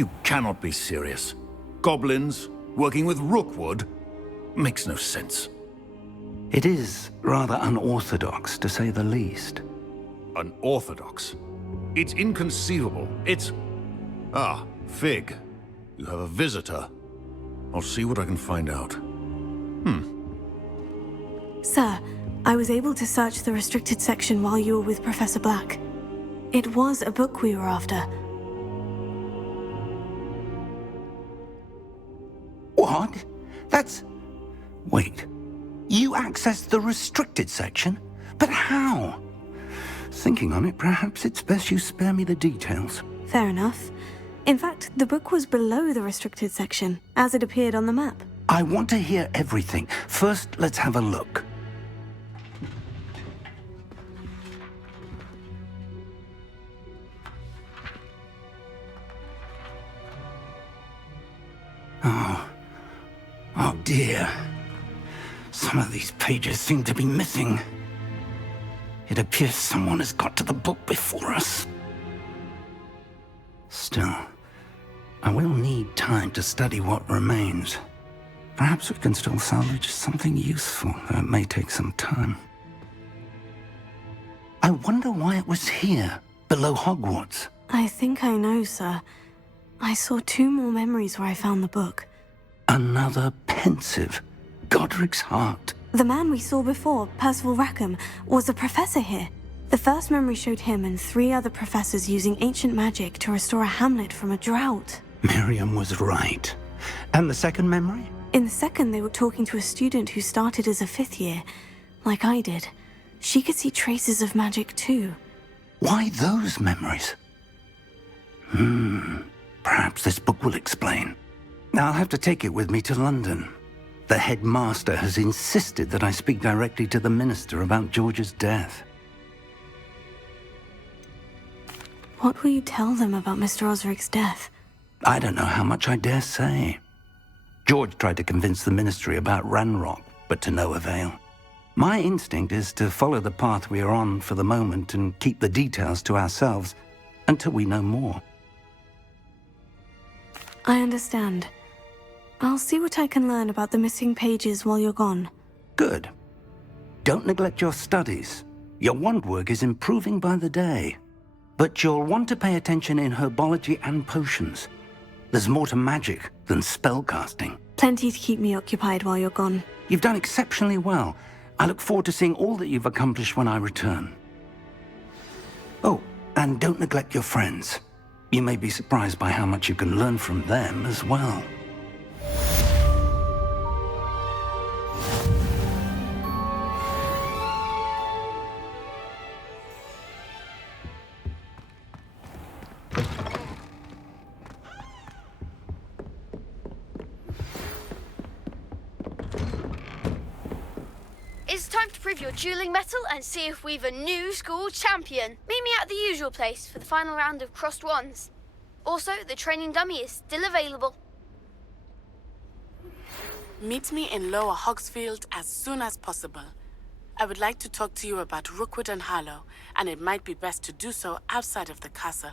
You cannot be serious. Goblins working with Rookwood? Makes no sense. It is rather unorthodox, to say the least. Unorthodox? It's inconceivable. It's... Ah, Fig. You have a visitor. I'll see what I can find out. Sir, I was able to search the restricted section while you were with Professor Black. It was a book we were after. What? That's... Wait. You accessed the restricted section? But how? Thinking on it, perhaps it's best you spare me the details. Fair enough. In fact, the book was below the restricted section, as it appeared on the map. I want to hear everything. First, let's have a look. Oh dear. Some of these pages seem to be missing. It appears someone has got to the book before us. Still, I will need time to study what remains. Perhaps we can still salvage something useful, though it may take some time. I wonder why it was here, below Hogwarts. I think I know, sir. I saw 2 more memories where I found the book. Another pensive. Godric's heart. The man we saw before, Percival Rackham, was a professor here. The first memory showed him and 3 other professors using ancient magic to restore a hamlet from a drought. Miriam was right. And the second memory? In the second, they were talking to a student who started as a 5th year, like I did. She could see traces of magic too. Why those memories? Perhaps this book will explain. I'll have to take it with me to London. The headmaster has insisted that I speak directly to the minister about George's death. What will you tell them about Mr. Osric's death? I don't know how much I dare say. George tried to convince the ministry about Ranrock, but to no avail. My instinct is to follow the path we are on for the moment and keep the details to ourselves until we know more. I understand. I'll see what I can learn about the missing pages while you're gone. Good. Don't neglect your studies. Your wand work is improving by the day. But you'll want to pay attention in herbology and potions. There's more to magic than spellcasting. Plenty to keep me occupied while you're gone. You've done exceptionally well. I look forward to seeing all that you've accomplished when I return. Oh, and don't neglect your friends. You may be surprised by how much you can learn from them as well. It's time to prove your dueling mettle and see if we've a new school champion. Meet me at the usual place for the final round of crossed wands. Also, the training dummy is still available. Meet me in Lower Hogsfield as soon as possible. I would like to talk to you about Rookwood and Harlow, and it might be best to do so outside of the castle.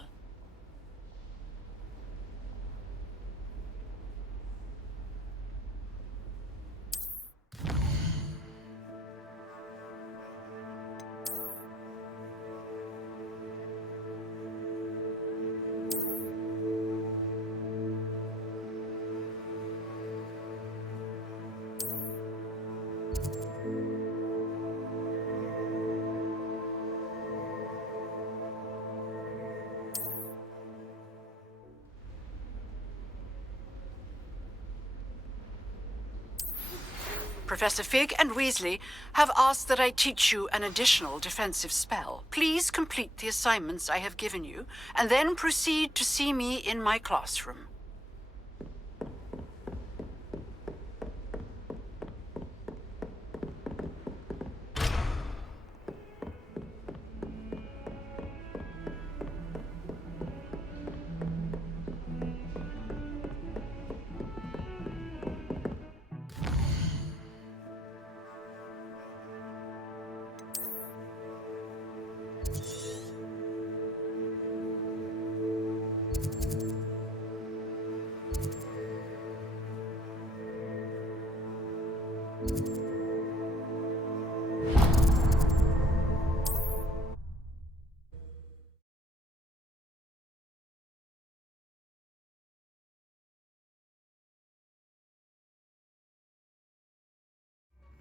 Professor Fig and Weasley have asked that I teach you an additional defensive spell. Please complete the assignments I have given you, and then proceed to see me in my classroom.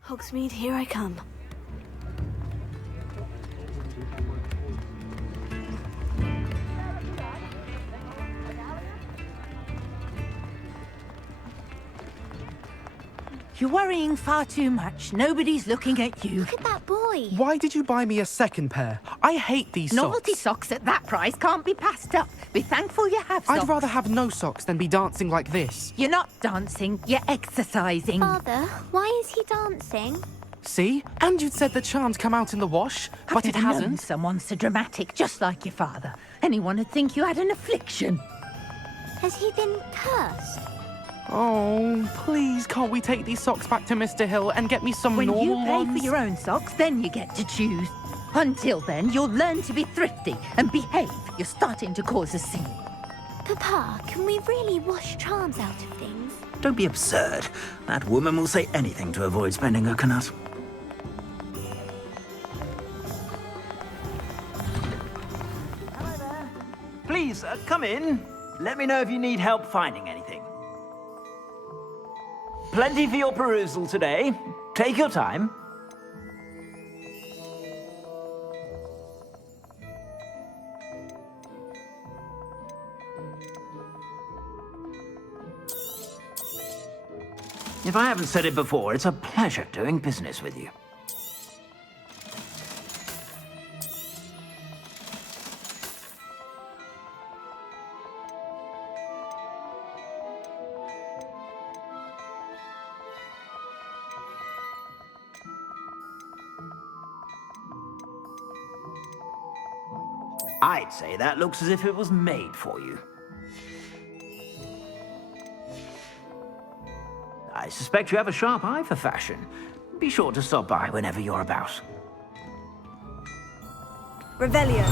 Hogsmeade, here I come. You're worrying far too much. Nobody's looking at you. Look at that boy. Why did you buy me a second pair? I hate these Novelty socks. socks at that price can't be passed up. Be thankful you have socks. I'd rather have no socks than be dancing like this. You're not dancing, you're exercising. Father, why is he dancing? See? And you'd said the charm's come out in the wash, but it I've known hasn't. someone so dramatic, just like your father. Anyone would think you had an affliction. Has he been cursed? Oh, please, can't we take these socks back to Mr. Hill and get me some When normal you pay ones? for your own socks, then you get to choose. Until then, you'll learn to be thrifty and behave. You're starting to cause a scene. Papa, can we really wash charms out of things? Don't be absurd. That woman will say anything to avoid spending her knut. Please, come in. Let me know if you need help finding anything. Plenty for your perusal today. Take your time. If I haven't said it before, it's a pleasure doing business with you. I'd say that looks as if it was made for you. I suspect you have a sharp eye for fashion. Be sure to stop by whenever you're about. Revelio.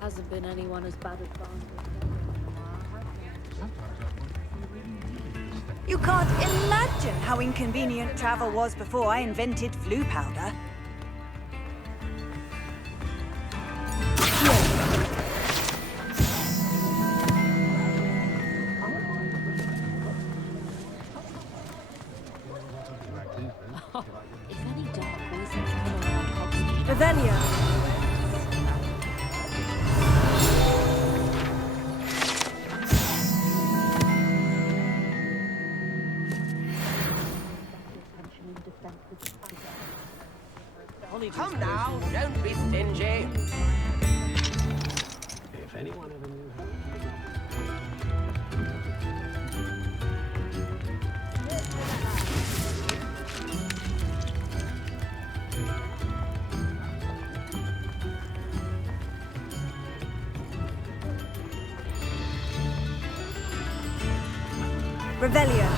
Hasn't been anyone as bad as Barnes. You can't imagine how inconvenient travel was before I invented flu powder. If any dark wizards come around Hogsmeade, Revelio. Come now, don't be stingy. If anyone ever knew how... Revelio.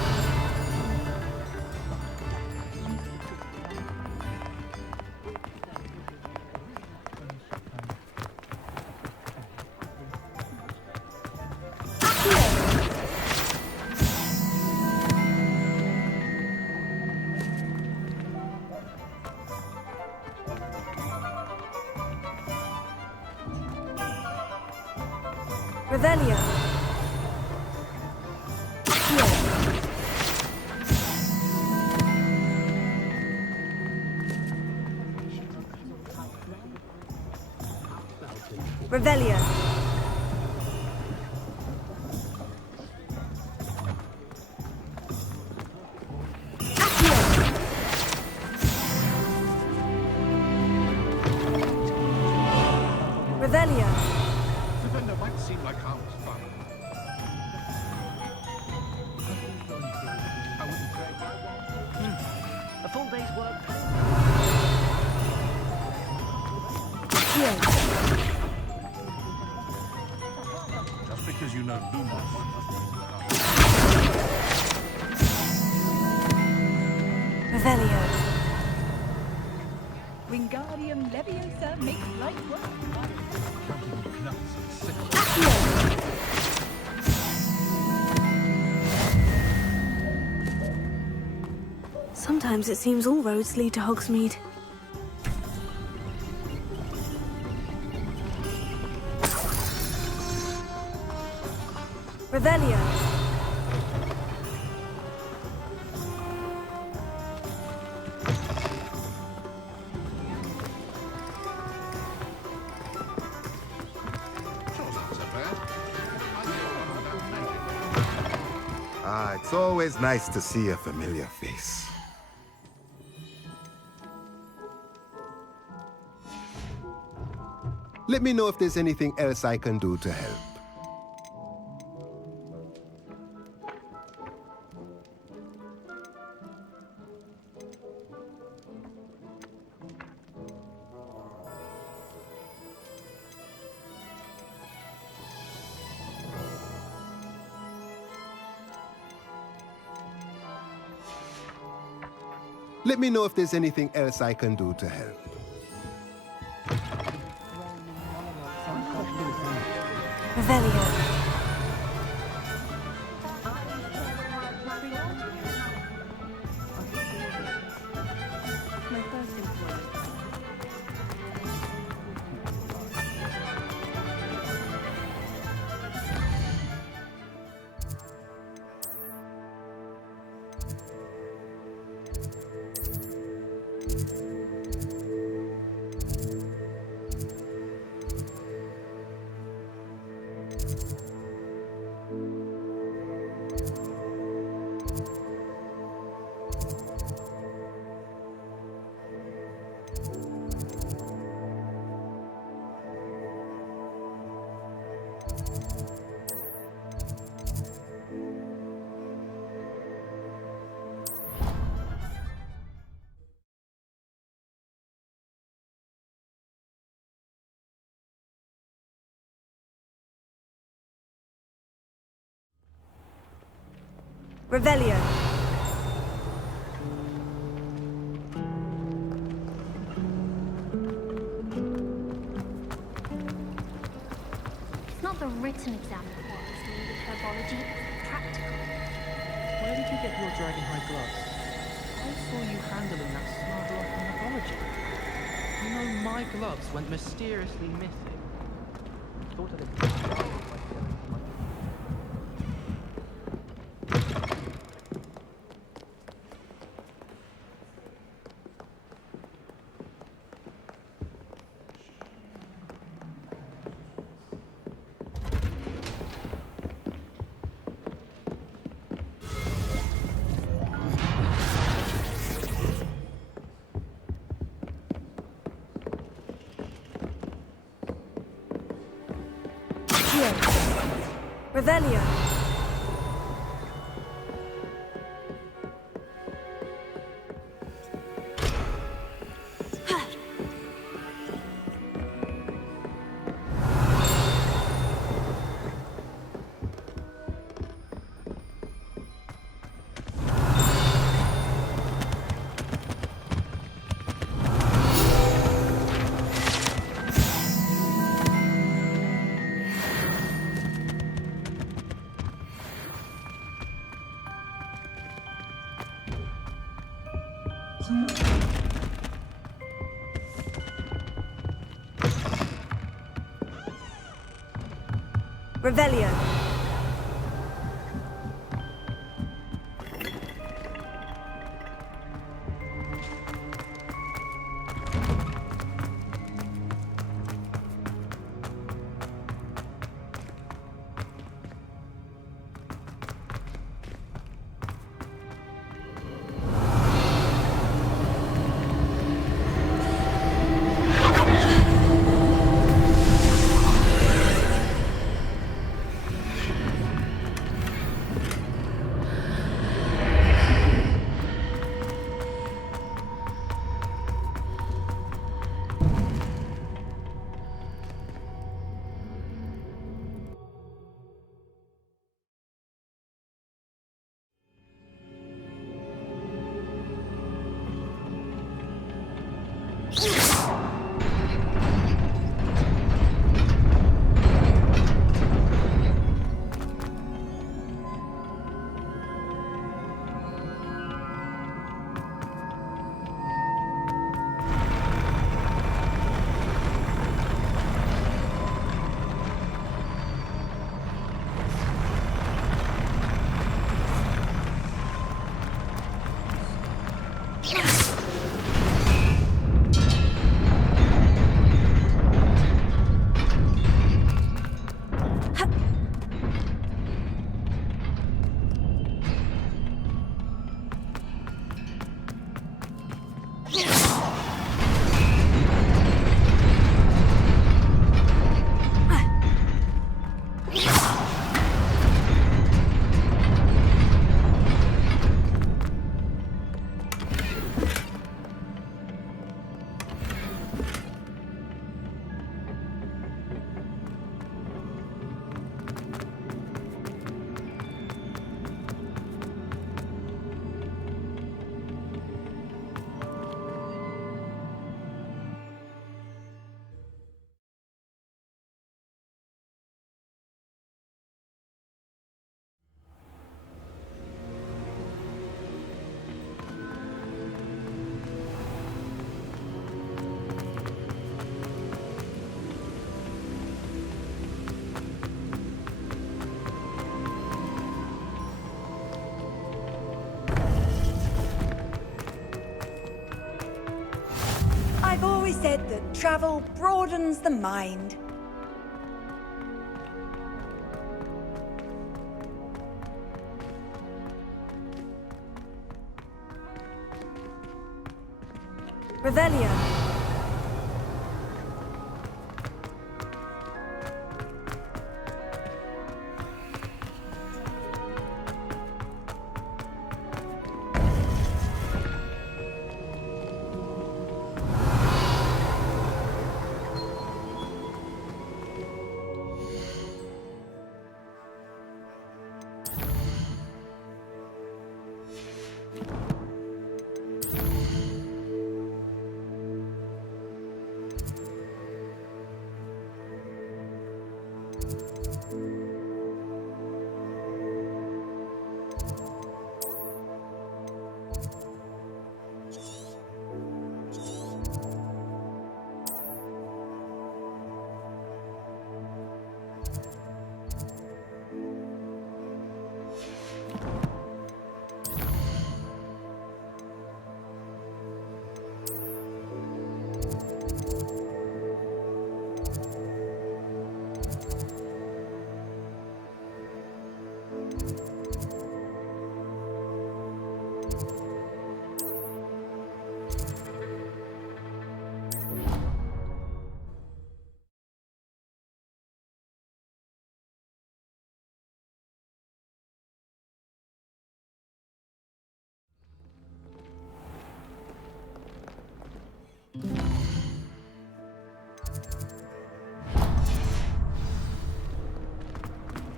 Revelio. Revelio. Revelio. Defender might seem like harmless fun. I wouldn't trade. A full day's work. Just because you know Lumos. Revelio. Wingardium Leviosa makes light work. Sometimes it seems all roads lead to Hogsmeade. Revelio. It's always nice to see a familiar face. Let me know if there's anything else I can do to help. Let me know if there's anything else I can do to help. Revelio. Revelio. It's not the written exam that worries me with herbology, it's the practical. Where did you get your dragon hide gloves? I saw you handling that smuggle off in herbology. You know, my gloves went mysteriously missing. Thought I'd have... Revelio. Revelio. I've always said that travel broadens the mind. Revelio.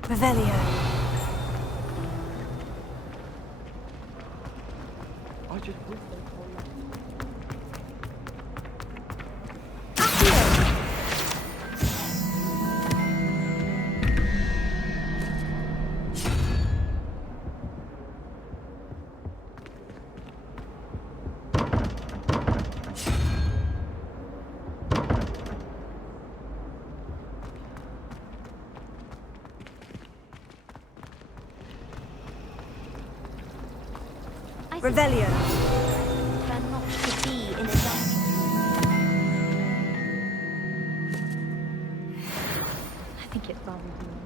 Revelio. I just wish they told me. Revelio. Than not to be in a dungeon. I think it's rather doing.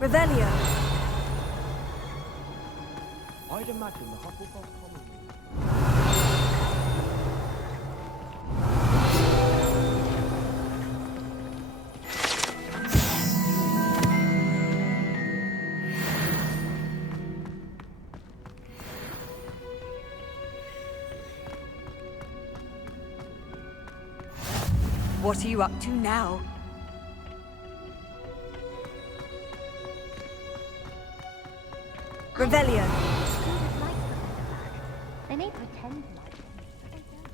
Revelio. I'd imagine the Hufflepuff common room. What are you up to now? Revelio. They may pretend to like him, but they don't.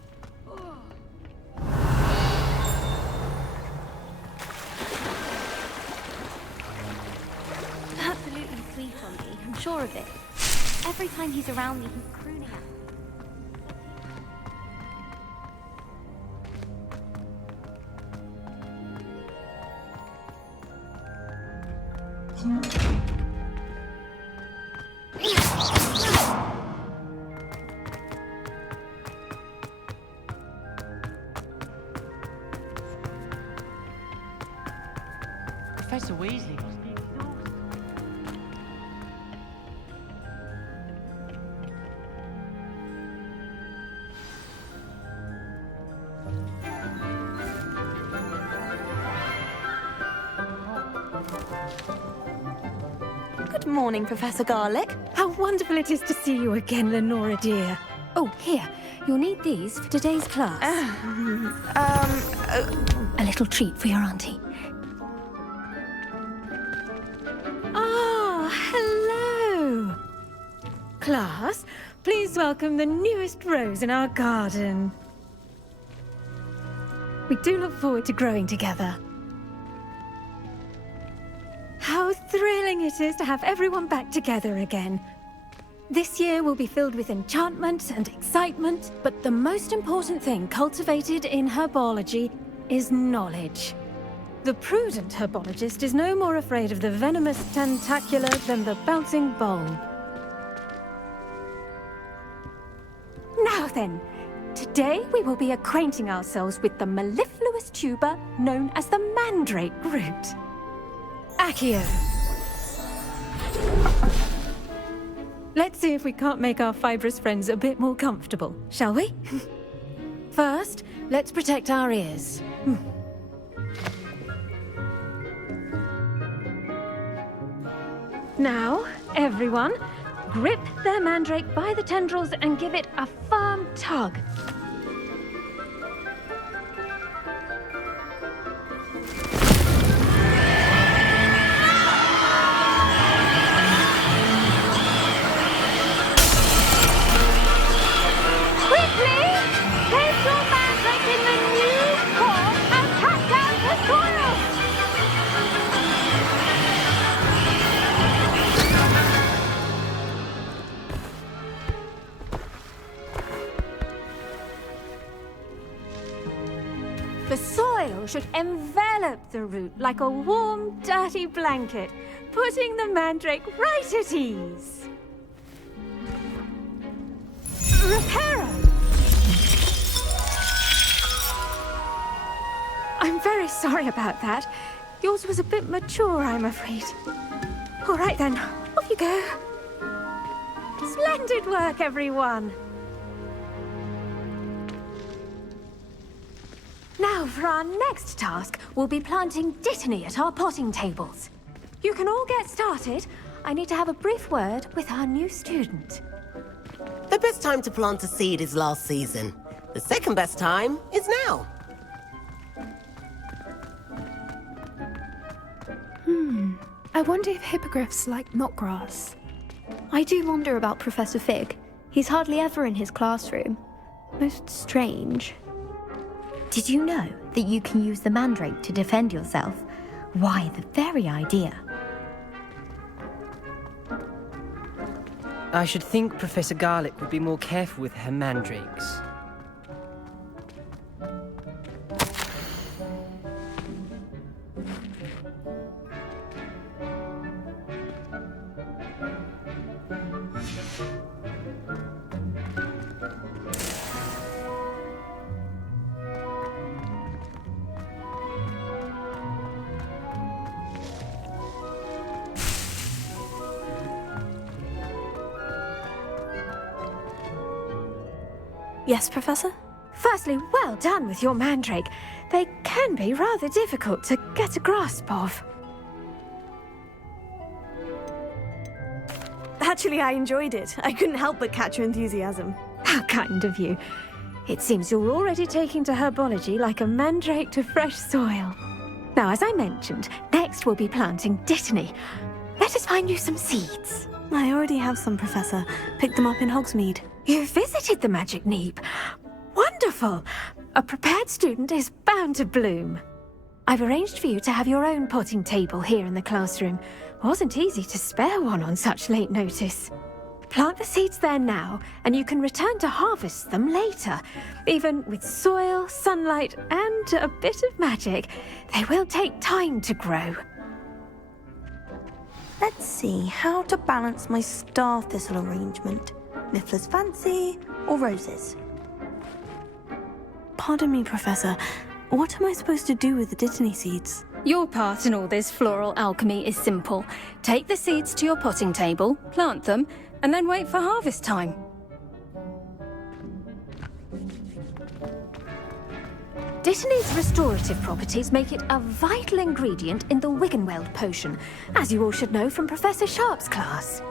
Absolutely sweet on me, I'm sure of it. Every time he's around me, he's crooning at me. Professor Weasley must be exhausted. Good morning, Professor Garlick. How wonderful it is to see you again, Lenora dear. Oh, here. You'll need these for today's class. A little treat for your auntie. Ah, hello. Class, please welcome the newest rose in our garden. We do look forward to growing together. How thrilling it is to have everyone back together again. This year will be filled with enchantment and excitement, but the most important thing cultivated in herbology is knowledge. The prudent herbologist is no more afraid of the venomous tentacula than the bouncing bulb. Now then, today we will be acquainting ourselves with the mellifluous tuber known as the mandrake root. Accio. Let's see if we can't make our fibrous friends a bit more comfortable, shall we? First, let's protect our ears. Now, everyone, grip their mandrake by the tendrils and give it a firm tug. The soil should envelop the root like a warm, dirty blanket, putting the mandrake right at ease. Reparo! I'm very sorry about that. Yours was a bit mature, I'm afraid. All right then, off you go. Splendid work, everyone. Now, for our next task, we'll be planting dittany at our potting tables. You can all get started. I need to have a brief word with our new student. The best time to plant a seed is last season. The second best time is now. I wonder if hippogriffs like knotgrass. I do wonder about Professor Fig. He's hardly ever in his classroom. Most strange. Did you know that you can use the mandrake to defend yourself? Why, the very idea. I should think Professor Garlick would be more careful with her mandrakes. Yes, Professor? Firstly, well done with your mandrake. They can be rather difficult to get a grasp of. Actually, I enjoyed it. I couldn't help but catch your enthusiasm. How kind of you. It seems you're already taking to herbology like a mandrake to fresh soil. Now, as I mentioned, next we'll be planting dittany. Let us find you some seeds. I already have some, Professor. Picked them up in Hogsmeade. You visited the Magic Neep. Wonderful! A prepared student is bound to bloom. I've arranged for you to have your own potting table here in the classroom. Wasn't easy to spare one on such late notice. Plant the seeds there now, and you can return to harvest them later. Even with soil, sunlight, and a bit of magic, they will take time to grow. Let's see how to balance my star thistle arrangement. Niffler's fancy or roses? Pardon me, Professor. What am I supposed to do with the dittany seeds? Your part in all this floral alchemy is simple. Take the seeds to your potting table, plant them, and then wait for harvest time. Dittany's restorative properties make it a vital ingredient in the Wiggenweld potion, as you all should know from Professor Sharp's class.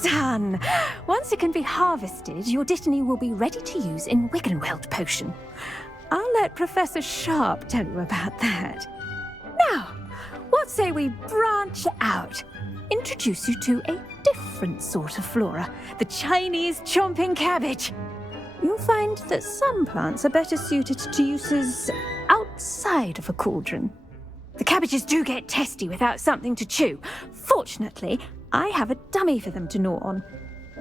Done! Once it can be harvested, your dittany will be ready to use in Wiggenweld potion. I'll let Professor Sharp tell you about that. Now, what say we branch out? Introduce you to a different sort of flora, the Chinese chomping cabbage. You'll find that some plants are better suited to uses outside of a cauldron. The cabbages do get testy without something to chew. Fortunately, I have a dummy for them to gnaw on.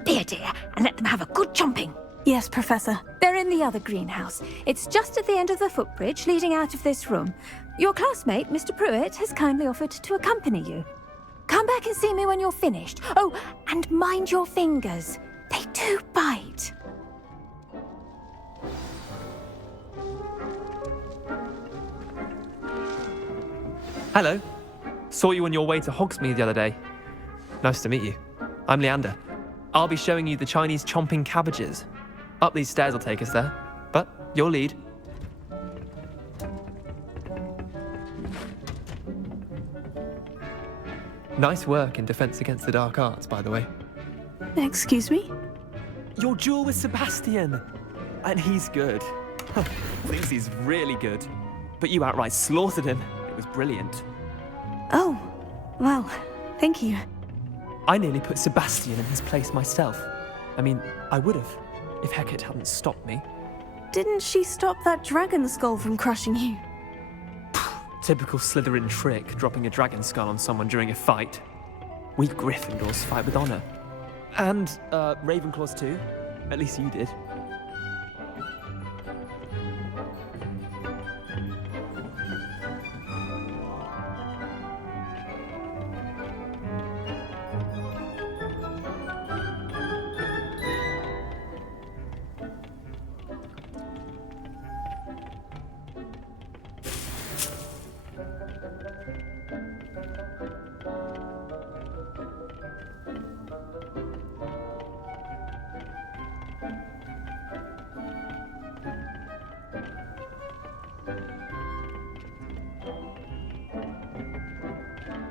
Be a dear and let them have a good chomping. Yes, Professor. They're in the other greenhouse. It's just at the end of the footbridge leading out of this room. Your classmate, Mr. Pruitt, has kindly offered to accompany you. Come back and see me when you're finished. Oh, and mind your fingers. They do bite. Hello. Saw you on your way to Hogsmeade the other day. Nice to meet you. I'm Leander. I'll be showing you the Chinese chomping cabbages. Up these stairs will take us there, but your lead. Nice work in Defense Against the Dark Arts, by the way. Excuse me? Your duel with Sebastian. And he's good. Thinks he's really good. But you outright slaughtered him. It was brilliant. Oh, well, thank you. I nearly put Sebastian in his place myself. I mean, I would have, if Hecate hadn't stopped me. Didn't she stop that dragon skull from crushing you? Typical Slytherin trick, dropping a dragon skull on someone during a fight. We Gryffindors fight with honor. And, Ravenclaws too. At least you did.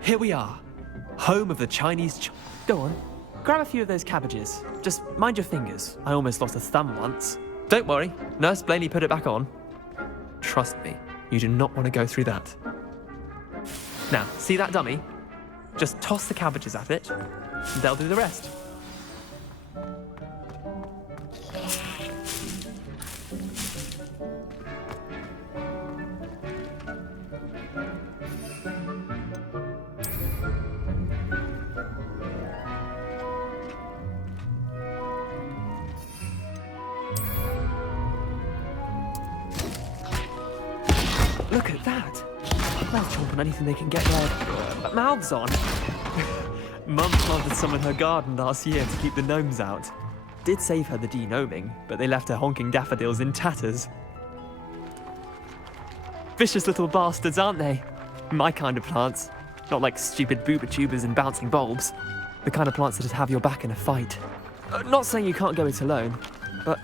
Here we are, home of the Chinese Go on, grab a few of those cabbages. Just mind your fingers. I almost lost a thumb once. Don't worry, Nurse Blaney put it back on. Trust me, you do not want to go through that. Now, see that dummy? Just toss the cabbages at it, and they'll do the rest. Look at that! They'll chomp on anything they can get their mouths on. Mum planted some in her garden last year to keep the gnomes out. Did save her the de-gnoming, but they left her honking daffodils in tatters. Vicious little bastards, aren't they? My kind of plants. Not like stupid booba tubers and bouncing bulbs. The kind of plants that'd have your back in a fight. Not saying you can't go it alone, but,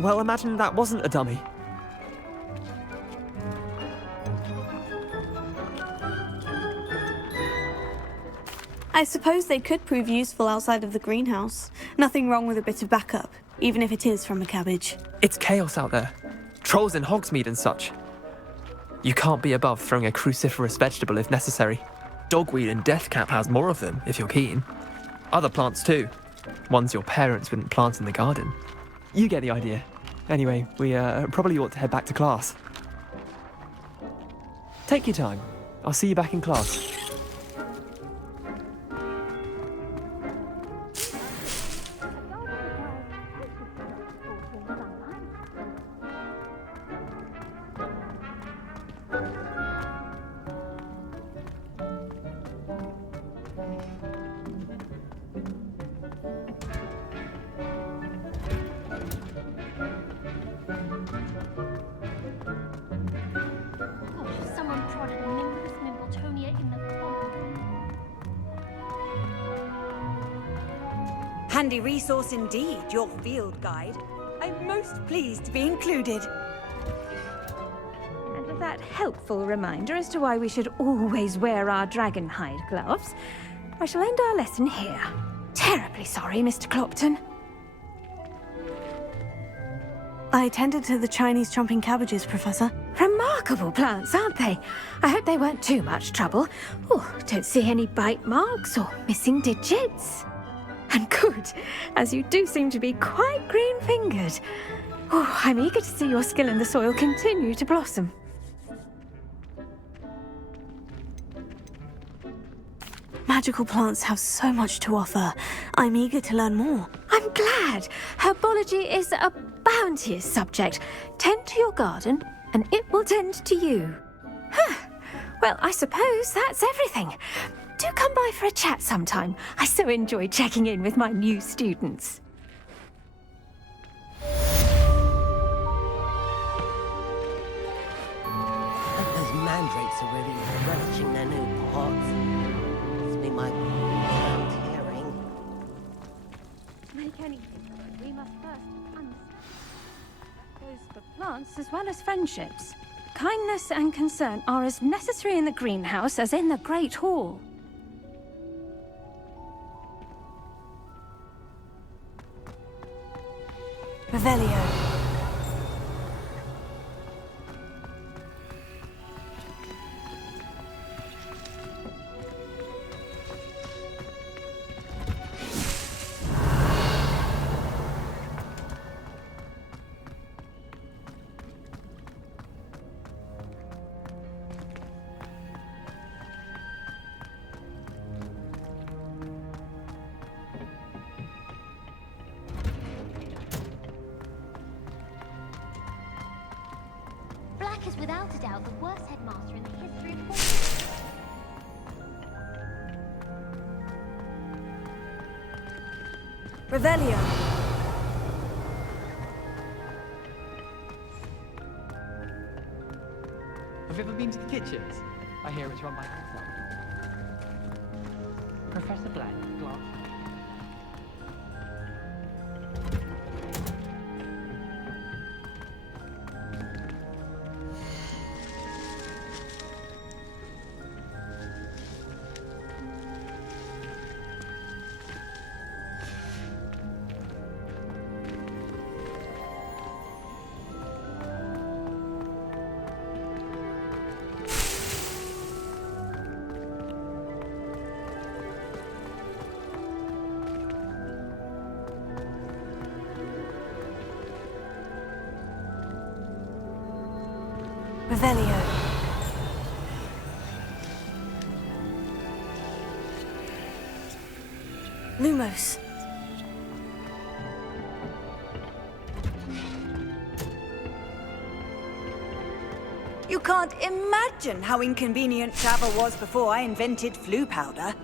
well, imagine that wasn't a dummy. I suppose they could prove useful outside of the greenhouse. Nothing wrong with a bit of backup, even if it is from a cabbage. It's chaos out there. Trolls in Hogsmeade and such. You can't be above throwing a cruciferous vegetable if necessary. Dogweed and deathcap has more of them, if you're keen. Other plants too. Ones your parents wouldn't plant in the garden. You get the idea. Anyway, we probably ought to head back to class. Take your time. I'll see you back in class. Someone prodded Nimbus Mimbletonia in the Handy resource indeed, your field guide. I'm most pleased to be included. And with that helpful reminder as to why we should always wear our dragon hide gloves, I shall end our lesson here. Terribly sorry, Mr. Clopton. I attended to the Chinese chomping cabbages, Professor. Remarkable plants, aren't they? I hope they weren't too much trouble. Oh, don't see any bite marks or missing digits. And good, as you do seem to be quite green-fingered. Oh, I'm eager to see your skill in the soil continue to blossom. Magical plants have so much to offer. I'm eager to learn more. I'm glad. Herbology is a bounteous subject. Tend to your garden, and it will tend to you. Huh. Well, I suppose that's everything. Do come by for a chat sometime. I so enjoy checking in with my new students. Those mandrakes are really relishing their new pots. Must be my sound hearing. Make anything, we must first understand. That goes for plants as well as friendships. Kindness and concern are as necessary in the greenhouse as in the Great Hall. Revelio. Black is without a doubt the worst headmaster in the history of Hogwarts. Revelio. Have you ever been to the kitchens? I hear it's run by myself. Professor Black, glass. Revelio. Lumos. You can't imagine how inconvenient travel was before I invented flu powder.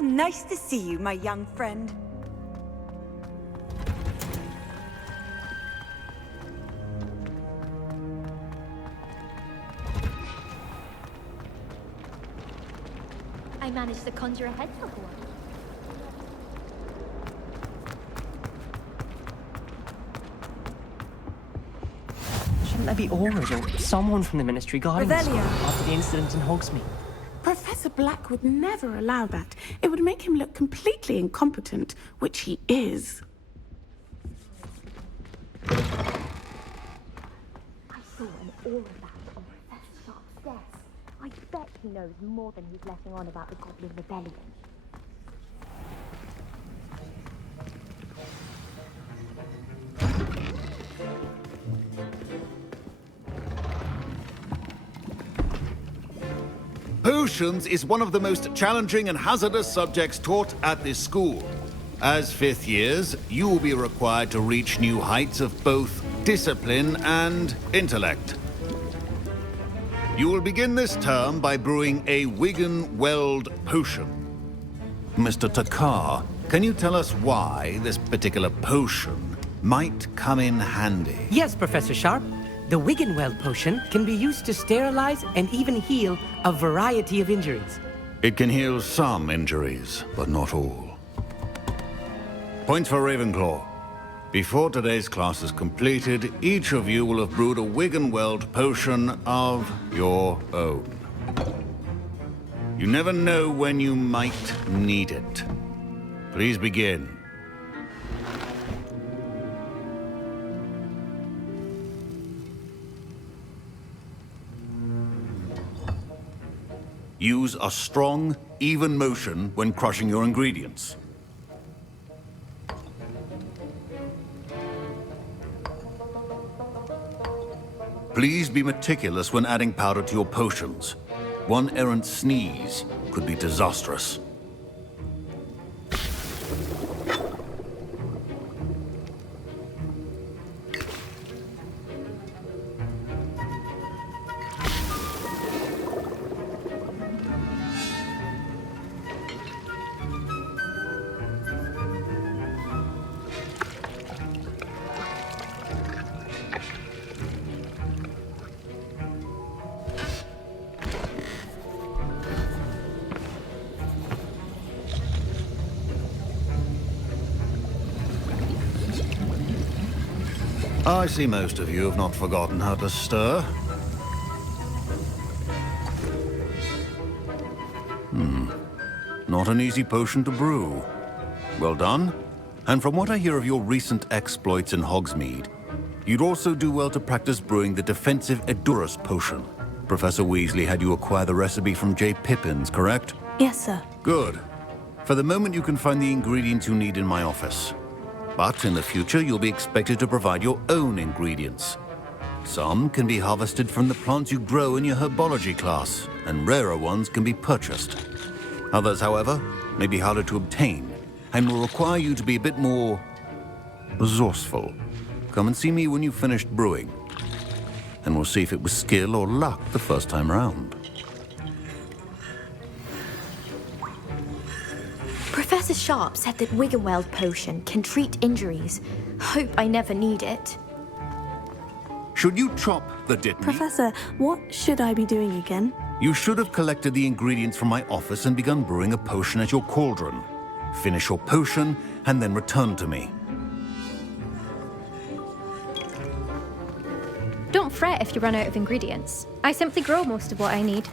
How nice to see you, my young friend. I managed to conjure a hedgehog once. Shouldn't there be auras or someone from the Ministry guiding the school Revelio. after the incident in Hogsmeade? Professor Black would never allow that. It would make him look completely incompetent, which he is. I saw an aura back on Professor Sharp's desk. I bet he knows more than he's letting on about the Goblin Rebellion. Potions is one of the most challenging and hazardous subjects taught at this school. As fifth years, you will be required to reach new heights of both discipline and intellect. You will begin this term by brewing a Wigan-Weld potion. Mr. Takar, can you tell us why this particular potion might come in handy? Yes, Professor Sharp. The Wigan-Weld potion can be used to sterilize and even heal a variety of injuries. It can heal some injuries, but not all. Points for Ravenclaw. Before today's class is completed, each of you will have brewed a Wigan-Weld potion of your own. You never know when you might need it. Please begin. Use a strong, even motion when crushing your ingredients. Please be meticulous when adding powder to your potions. One errant sneeze could be disastrous. I see most of you have not forgotten how to stir. Not an easy potion to brew. Well done. And from what I hear of your recent exploits in Hogsmeade, you'd also do well to practice brewing the defensive Edurus potion. Professor Weasley had you acquire the recipe from J. Pippins, correct? Yes, sir. Good. For the moment, you can find the ingredients you need in my office. But in the future, you'll be expected to provide your own ingredients. Some can be harvested from the plants you grow in your Herbology class, and rarer ones can be purchased. Others, however, may be harder to obtain, and will require you to be a bit more resourceful. Come and see me when you've finished brewing, and we'll see if it was skill or luck the first time around. Professor Sharp said that Wigan-Weld potion can treat injuries. Hope I never need it. Should you chop the Ditney? Professor, what should I be doing again? You should have collected the ingredients from my office and begun brewing a potion at your cauldron. Finish your potion, and then return to me. Don't fret if you run out of ingredients. I simply grow most of what I need.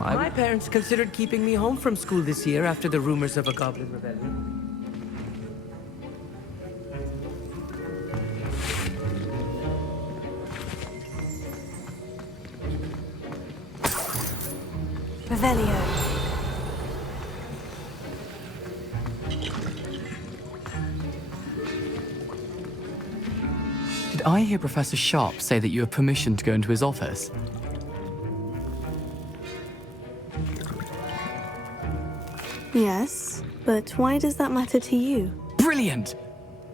My parents considered keeping me home from school this year after the rumors of a Goblin Rebellion. Revelio. Did I hear Professor Sharp say that you have permission to go into his office? Yes, but why does that matter to you? Brilliant!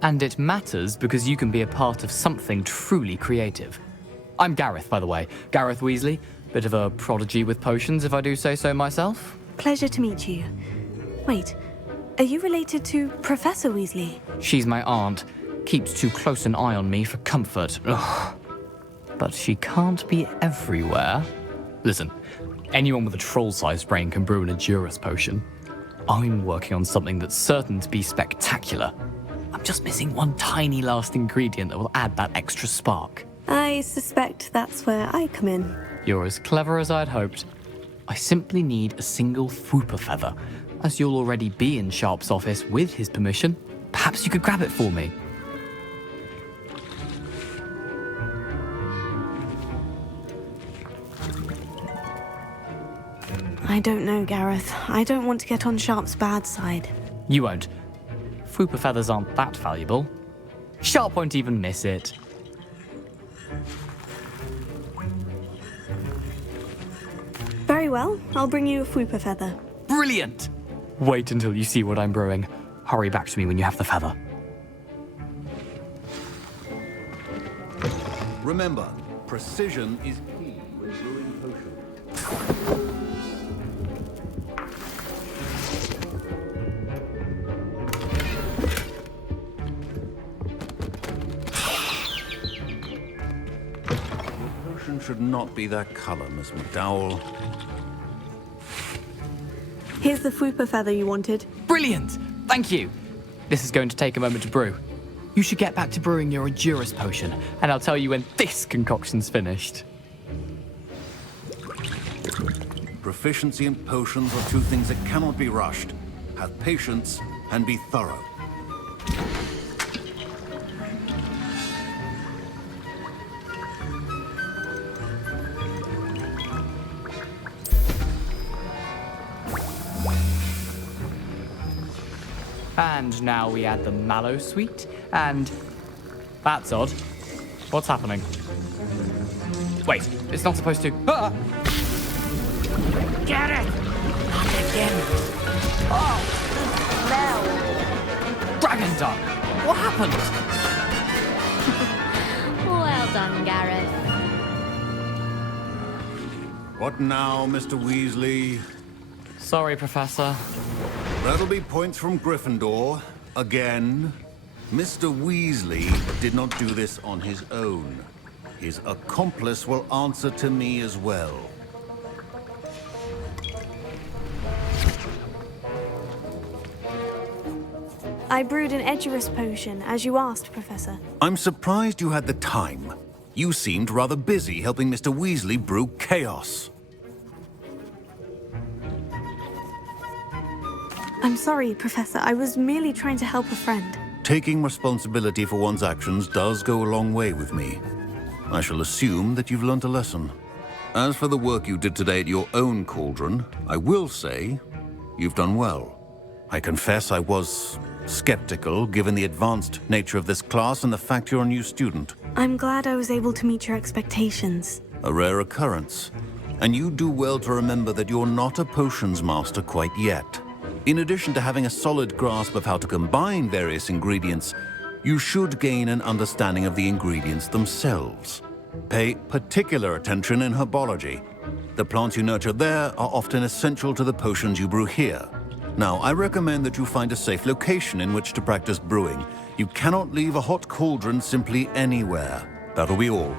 And it matters because you can be a part of something truly creative. I'm Gareth, by the way. Gareth Weasley. Bit of a prodigy with potions, if I do say so myself. Pleasure to meet you. Wait, are you related to Professor Weasley? She's my aunt. Keeps too close an eye on me for comfort. Ugh. But she can't be everywhere. Listen, anyone with a troll-sized brain can brew an Edurus potion. I'm working on something that's certain to be spectacular. I'm just missing one tiny last ingredient that will add that extra spark. I suspect that's where I come in. You're as clever as I'd hoped. I simply need a single Fwooper feather. As you'll already be in Sharp's office with his permission, perhaps you could grab it for me. I don't know, Gareth. I don't want to get on Sharp's bad side. You won't. Fwooper feathers aren't that valuable. Sharp won't even miss it. Very well, I'll bring you a Fwooper feather. Brilliant! Wait until you see what I'm brewing. Hurry back to me when you have the feather. Remember, precision is key when brewing potions. Your potion should not be that color, Miss McDowell. Here's the Fwooper feather you wanted. Brilliant! Thank you! This is going to take a moment to brew. You should get back to brewing your Edurus potion, and I'll tell you when this concoction's finished. Proficiency in potions are two things that cannot be rushed. Have patience and be thorough. And now we add the mallow sweet, and... That's odd. What's happening? Wait, it's not supposed to... Ah! Get it! Not again. Oh, the smell! Dragon duck! What happened? Well done, Gareth. What now, Mr. Weasley? Sorry, Professor. That'll be points from Gryffindor. Again. Mr. Weasley did not do this on his own. His accomplice will answer to me as well. I brewed an Edurus potion, as you asked, Professor. I'm surprised you had the time. You seemed rather busy helping Mr. Weasley brew chaos. I'm sorry, Professor. I was merely trying to help a friend. Taking responsibility for one's actions does go a long way with me. I shall assume that you've learnt a lesson. As for the work you did today at your own cauldron, I will say you've done well. I confess I was skeptical, given the advanced nature of this class and the fact you're a new student. I'm glad I was able to meet your expectations. A rare occurrence. And you do well to remember that you're not a potions master quite yet. In addition to having a solid grasp of how to combine various ingredients, you should gain an understanding of the ingredients themselves. Pay particular attention in herbology. The plants you nurture there are often essential to the potions you brew here. Now, I recommend that you find a safe location in which to practice brewing. You cannot leave a hot cauldron simply anywhere. That'll be all.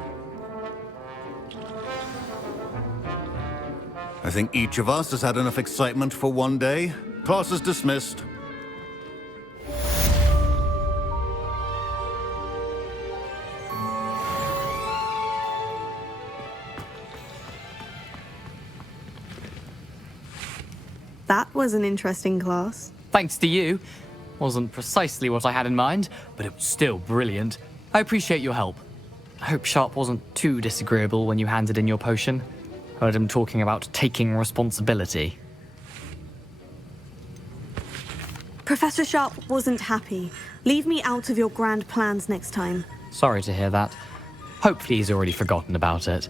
I think each of us has had enough excitement for one day. Class is dismissed. That was an interesting class. Thanks to you. Wasn't precisely what I had in mind, but it was still brilliant. I appreciate your help. I hope Sharp wasn't too disagreeable when you handed in your potion. Heard him talking about taking responsibility. Professor Sharp wasn't happy. Leave me out of your grand plans next time. Sorry to hear that. Hopefully he's already forgotten about it.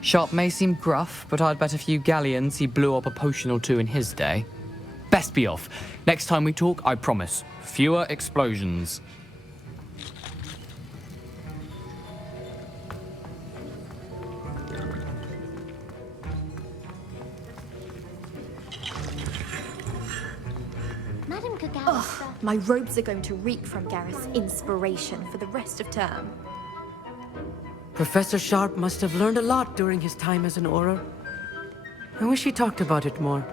Sharp may seem gruff, but I'd bet a few galleons he blew up a potion or two in his day. Best be off. Next time we talk, I promise, fewer explosions. think Gareth... Ugh, my robes are going to reek from Gareth's inspiration for the rest of term. Professor Sharp must have learned a lot during his time as an Auror. I wish he talked about it more.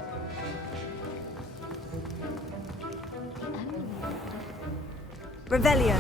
Revelio.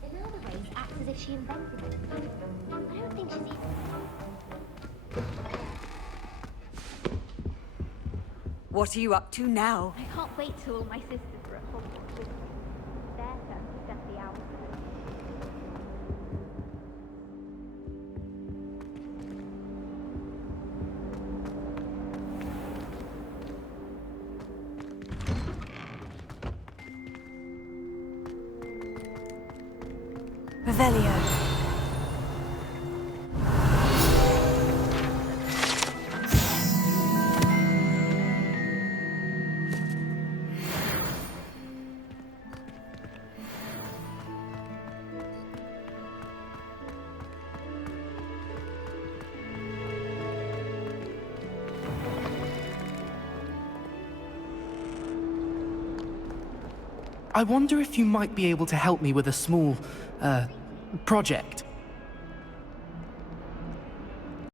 In other ways, acts as if she invented it. I don't think she's even... What are you up to now? I can't wait till all my sisters are at Hogwarts with me. Their turn to set the hours. Revelio. I wonder if you might be able to help me with a small, project.